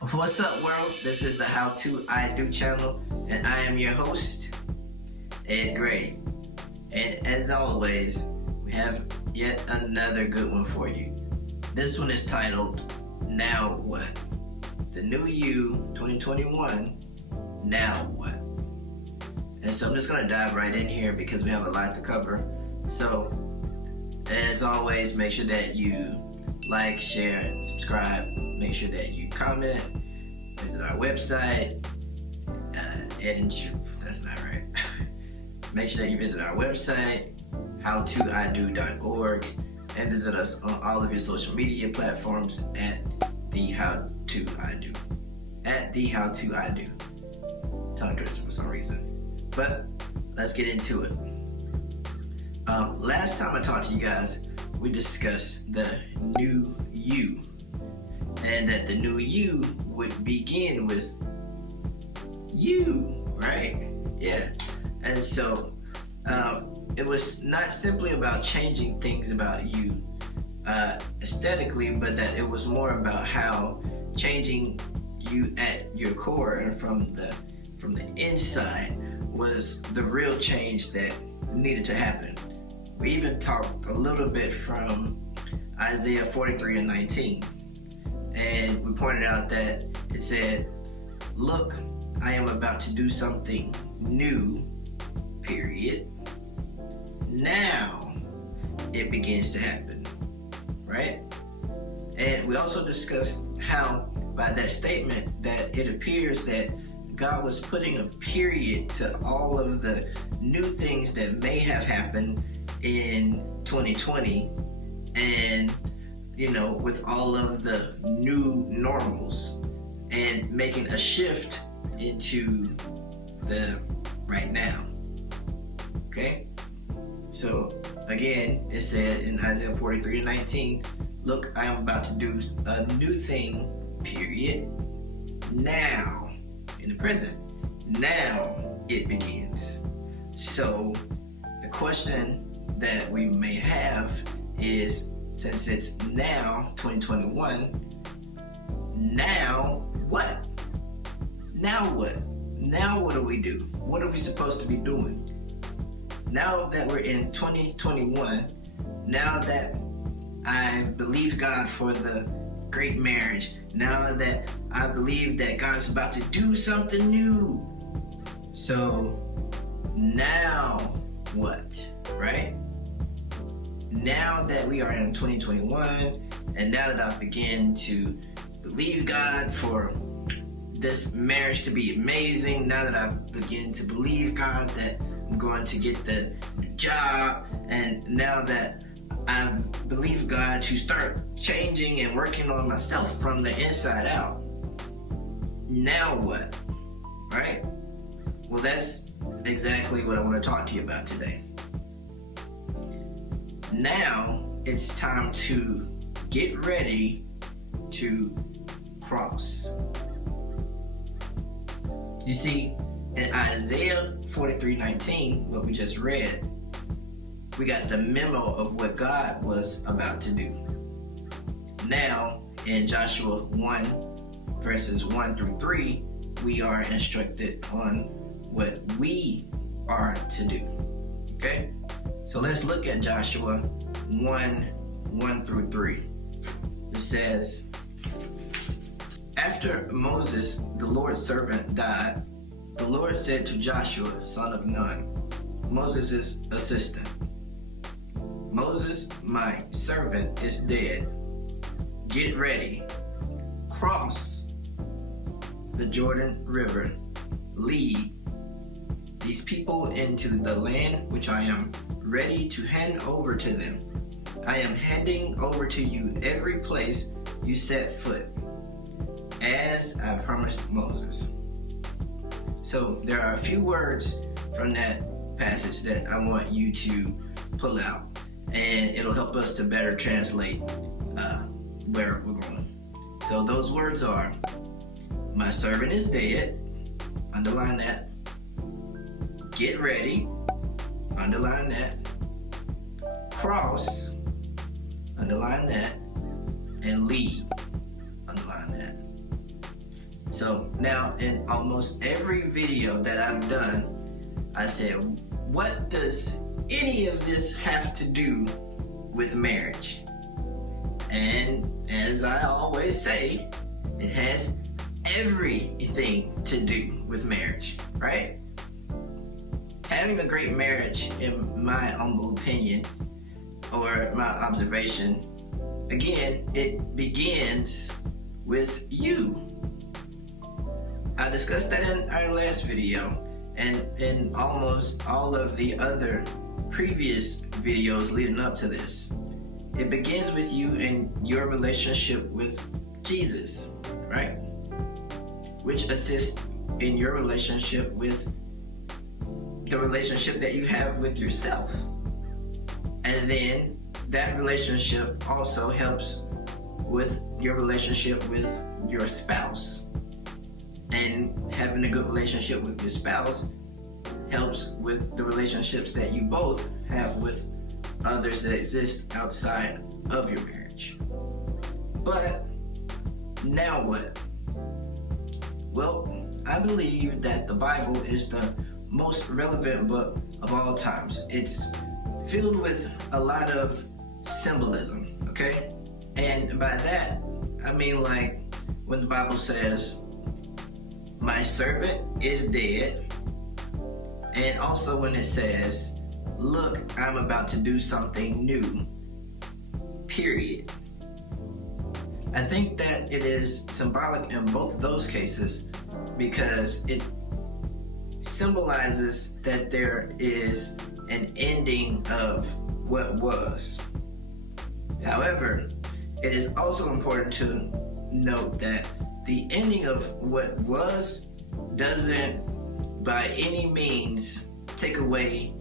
What's up, world? This is the How To I Do channel, and I am your host, Ed Gray. And as always, we have yet another good one for you. This one is titled, Now What? The New You 2021, Now What? And so I'm just going to dive right in here because we have a lot to cover. So, as always, make sure that you like, share, and subscribe. Make sure that you comment, visit our website, Ed and Sharita, that's not right. Make sure that you visit our website, HowToIDo.org, and visit us on all of your social media platforms at the HowToIDo. At the HowToIDo. Tongue twister for some reason. But let's get into it. Last time I talked to you guys, we discussed the new you. And that the new you would begin with you, right? Yeah. And so it was not simply about changing things about you aesthetically, but that it was more about how changing you at your core and from the inside was the real change that needed to happen. We even talked a little bit from Isaiah 43:19. And we pointed out that it said, look, I am about to do something new, period. Now it begins to happen, right? And we also discussed how by that statement that it appears that God was putting a period to all of the new things that may have happened in 2020 and with all of the new normals and making a shift into the right now. Okay? So again, it said in Isaiah 43:19, look, I am about to do a new thing, period. Now, in the present, now it begins. So the question that we may have is, since it's now 2021, now what? Now what? Now what do we do? What are we supposed to be doing? Now that we're in 2021, now that I believe God for the great marriage, now that I believe that God's about to do something new. So now what? Right? Now that we are in 2021, and now that I've begun to believe God for this marriage to be amazing, now that I've begun to believe God that I'm going to get the job, and now that I've believed God to start changing and working on myself from the inside out, now what? Right? Well, that's exactly what I want to talk to you about today. Now it's time to get ready to cross. You see, in Isaiah 43:19, what we just read, we got the memo of what God was about to do. Now, in Joshua 1, verses 1 through 3, we are instructed on what we are to do. Okay? So let's look at Joshua 1 through 3. It says, after Moses, the Lord's servant, died, the Lord said to Joshua, son of Nun, Moses' assistant, Moses, my servant, is dead. Get ready. Cross the Jordan River. Lead these people into the land which I am ready to hand over to them. I am handing over to you every place you set foot, as I promised Moses. So there are a few words from that passage that I want you to pull out, and it'll help us to better translate where we're going. So those words are, my servant is dead, underline that. Get ready, underline that. Cross, underline that. And lead, underline that. So now in almost every video that I've done, I said, what does any of this have to do with marriage? And as I always say, it has everything to do with marriage, right? Having a great marriage, in my humble opinion, or my observation, again, it begins with you. I discussed that in our last video, and in almost all of the other previous videos leading up to this. It begins with you and your relationship with Jesus, right? Which assists in your relationship with the relationship that you have with yourself. And then that relationship also helps with your relationship with your spouse. And having a good relationship with your spouse helps with the relationships that you both have with others that exist outside of your marriage. But now what? Well, I believe that the Bible is the most relevant book of all times. It's filled with a lot of symbolism, okay? And by that, I mean like when the Bible says, my servant is dead, and also when it says, look, I'm about to do something new, period. I think that it is symbolic in both of those cases because it symbolizes that there is an ending of what was. However, it is also important to note that the ending of what was doesn't by any means take away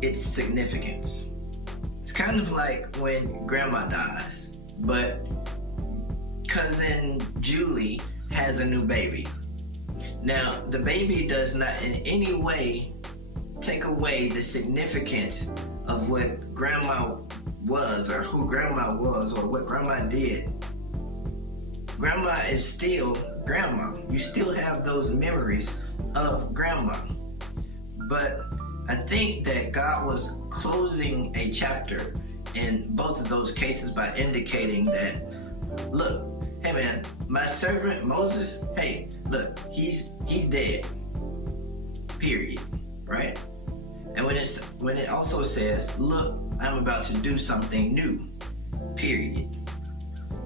its significance. It's kind of like when grandma dies, but cousin Julie has a new baby. Now, the baby does not in any way take away the significance of what grandma was, or who grandma was, or what grandma did. Grandma is still grandma. You still have those memories of grandma. But I think that God was closing a chapter in both of those cases by indicating that, look, hey man, my servant Moses, hey, look, he's dead. Period. Right? And when it also says, look, I'm about to do something new. Period.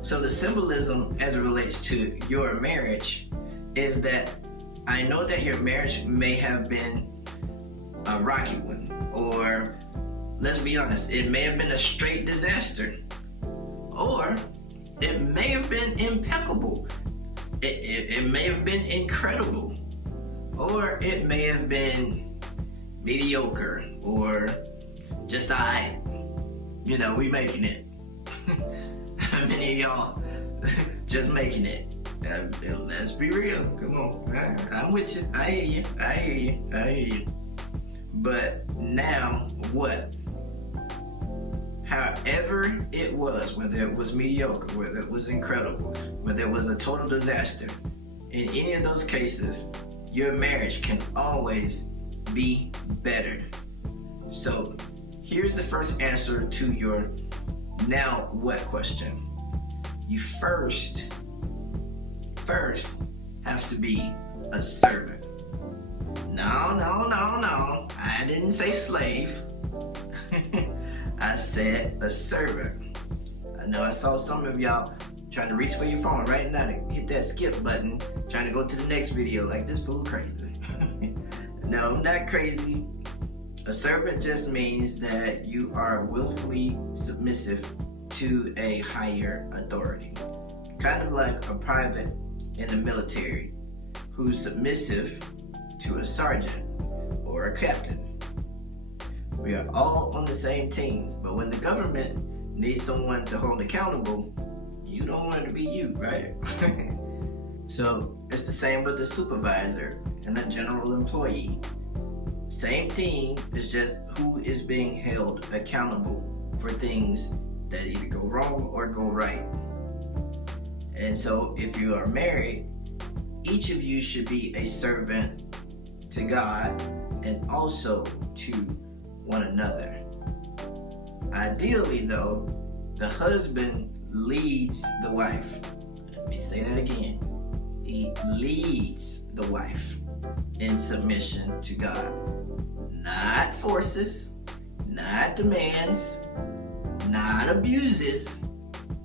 So the symbolism as it relates to your marriage is that I know that your marriage may have been a rocky one, or let's be honest, it may have been a straight disaster, or it may have been impeccable. It may have been incredible, or it may have been mediocre, or just alright. You know, we making it. How many of y'all just making it? Let's be real. Come on. I'm with you. I hear you. But now what? However it was, whether it was mediocre, whether it was incredible, whether it was a total disaster, in any of those cases, your marriage can always be better. So here's the first answer to your now what question. You first have to be a servant. No. I didn't say slave. I said a servant. I know I saw some of y'all trying to reach for your phone right now to hit that skip button, trying to go to the next video like this fool crazy. No, I'm not crazy. A servant just means that you are willfully submissive to a higher authority. Kind of like a private in the military who's submissive to a sergeant or a captain. We are all on the same team, but when the government needs someone to hold accountable, you don't want it to be you, right? So it's the same with the supervisor and a general employee. Same team, it's just who is being held accountable for things that either go wrong or go right. And so if you are married, each of you should be a servant to God and also to one another. Ideally, though, the husband leads the wife. Let me say that again. He leads the wife in submission to God. Not forces, not demands, not abuses.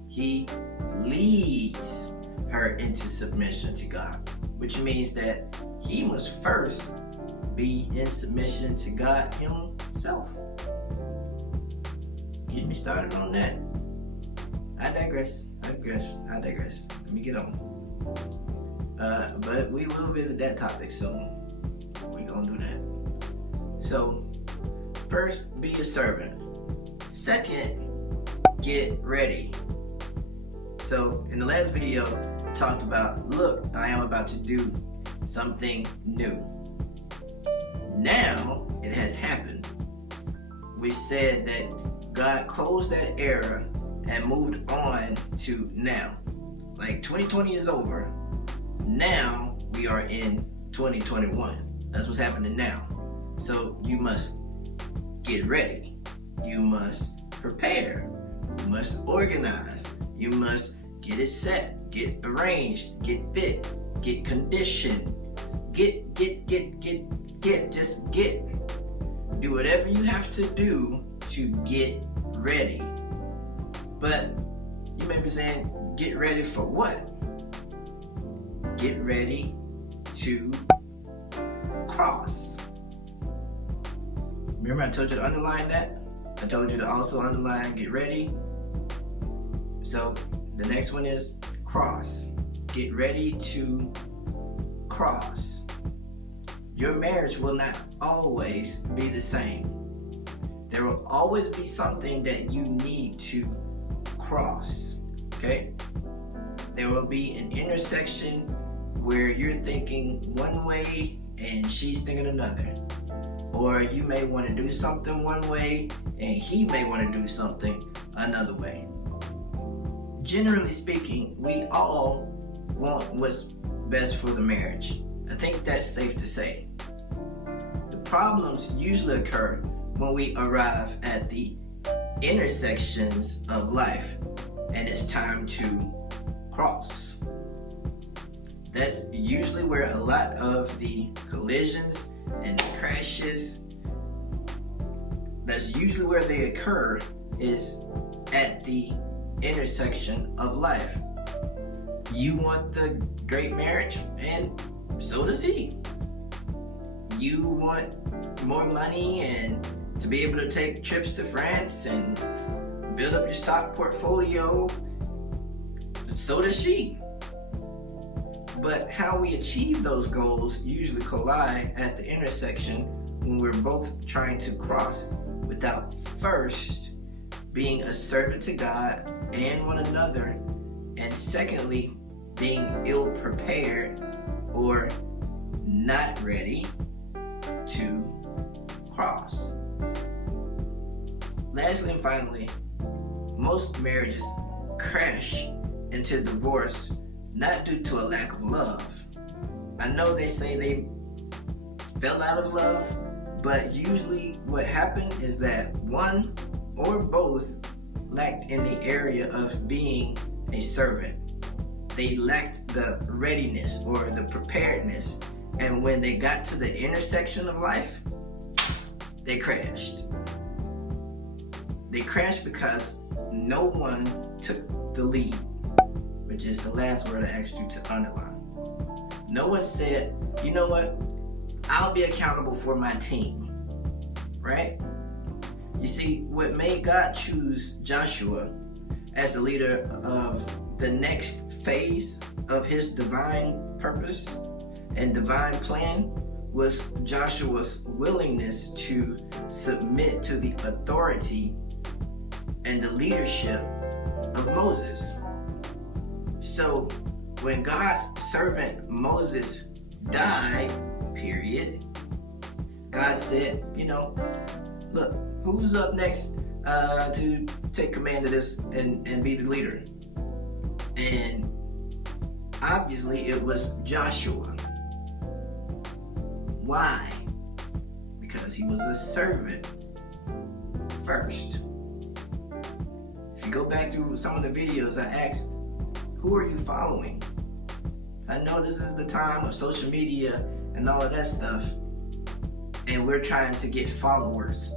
He leads her into submission to God, which means that he must first be in submission to God himself. Get me started on that. I digress. Let me get on. But we will visit that topic soon. We're gonna do that. So, first, be a servant. Second, get ready. So, in the last video, I talked about, look, I am about to do something new. Now, it has happened. We said that God closed that era and moved on to now. Like 2020 is over. Now we are in 2021. That's what's happening now. So you must get ready. You must prepare. You must organize. You must get it set, get arranged, get fit, get conditioned. Just get. Do whatever you have to do to get ready. But you may be saying, get ready for what? Get ready to cross. Remember I told you to underline that? I told you to also underline get ready. So the next one is cross. Get ready to cross. Your marriage will not always be the same. There will always be something that you need to cross, okay? There will be an intersection where you're thinking one way and she's thinking another. Or you may want to do something one way and he may want to do something another way. Generally speaking, we all want what's best for the marriage. I think that's safe to say. The problems usually occur when we arrive at the intersections of life and it's time to cross. That's usually where a lot of the collisions and crashes, that's usually where they occur, is at the intersection of life. You want the great marriage, and so does he. You want more money and to be able to take trips to France and build up your stock portfolio, so does she. But how we achieve those goals usually collide at the intersection when we're both trying to cross without first being a servant to God and one another, and secondly, being ill-prepared or not ready to cross. Lastly and finally, most marriages crash into divorce not due to a lack of love. I know they say they fell out of love, but usually what happened is that one or both lacked in the area of being a servant. They lacked the readiness or the preparedness, and when they got to the intersection of life, they crashed. They crashed because no one took the lead, which is the last word I asked you to underline. No one said, you know what, I'll be accountable for my team, right? You see, what made God choose Joshua as the leader of the next phase of his divine purpose and divine plan was Joshua's willingness to submit to the authority and the leadership of Moses. So when God's servant Moses died, period, God said, look, who's up next to take command of this and be the leader? And Obviously, it was Joshua. Why? Because he was a servant first. If you go back through some of the videos, I asked, who are you following? I know this is the time of social media and all of that stuff, and we're trying to get followers,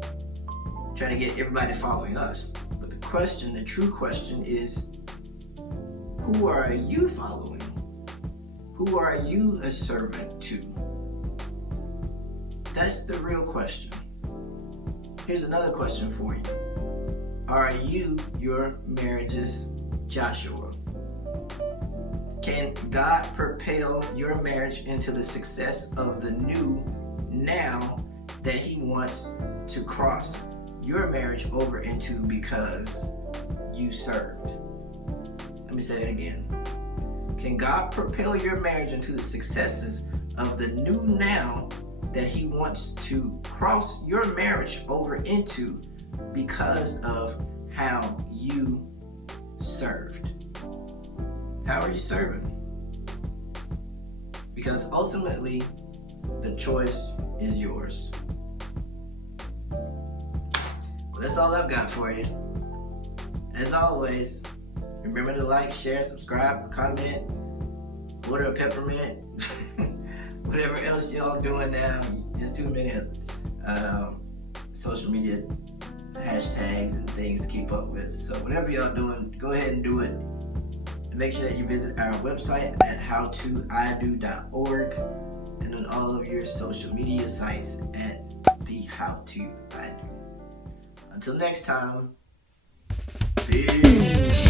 trying to get everybody following us. But the true question is, who are you following? Who are you a servant to? That's the real question. Here's another question for you. Are you your marriage's Joshua? Can God propel your marriage into the success of the new now that He wants to cross your marriage over into because you served? Let me say that again. Can God propel your marriage into the successes of the new now that He wants to cross your marriage over into because of how you served? How are you serving? Because ultimately, the choice is yours. Well, that's all I've got for you. As always, remember to like, share, subscribe, comment, order a peppermint, whatever else y'all doing now. There's too many social media hashtags and things to keep up with. So whatever y'all doing, go ahead and do it. And make sure that you visit our website at HowToIDo.org and on all of your social media sites at the HowToIDo. Until next time, peace.